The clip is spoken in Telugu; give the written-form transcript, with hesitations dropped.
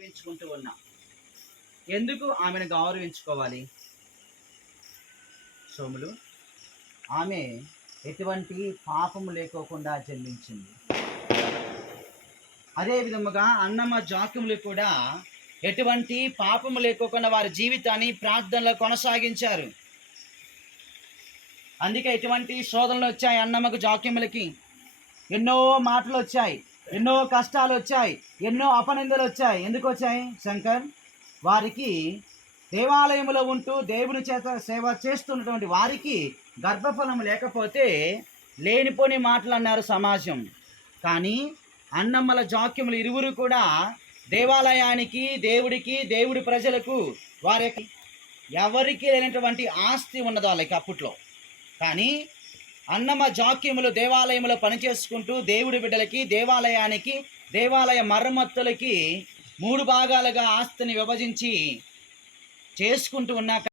గౌరవించుకుంటూ ఉన్నాం. ఎందుకు ఆమెను గౌరవించుకోవాలి? సోములు, ఆమె ఎటువంటి పాపము లేకోకుండా జన్మించింది. అదే విధముగా అన్నమ్మ జాక్యములు కూడా ఎటువంటి పాపము లేకోకుండా వారి జీవితాన్ని ప్రార్థనలో కొనసాగించారు. అందుకే ఎటువంటి శోధనలు వచ్చాయి అన్నమ్మకు జాక్యములకి. ఎన్నో మాటలు వచ్చాయి, ఎన్నో కష్టాలు వచ్చాయి, ఎన్నో అపనిందలు వచ్చాయి. ఎందుకు వచ్చాయి శంకర్? వారికి దేవాలయంలో ఉంటూ దేవుని చేత సేవ చేస్తున్నటువంటి వారికి గర్భఫలం లేకపోతే లేనిపోని మాటలు అన్నారు సమాజం. కానీ అన్నమ్మల జాక్యములు ఇరువురు కూడా దేవాలయానికి, దేవుడికి, దేవుడి ప్రజలకు వారికి ఎవరికి లేనటువంటి ఆస్తి ఉన్నది వాళ్ళకి అప్పట్లో. కానీ అన్నమ్మ జాక్యములు దేవాలయంలో పనిచేసుకుంటూ దేవుడి బిడ్డలకి, దేవాలయానికి, దేవాలయ మరమ్మతులకి 3 భాగాలుగా ఆస్తిని విభజించి చేసుకుంటూ ఉన్నాక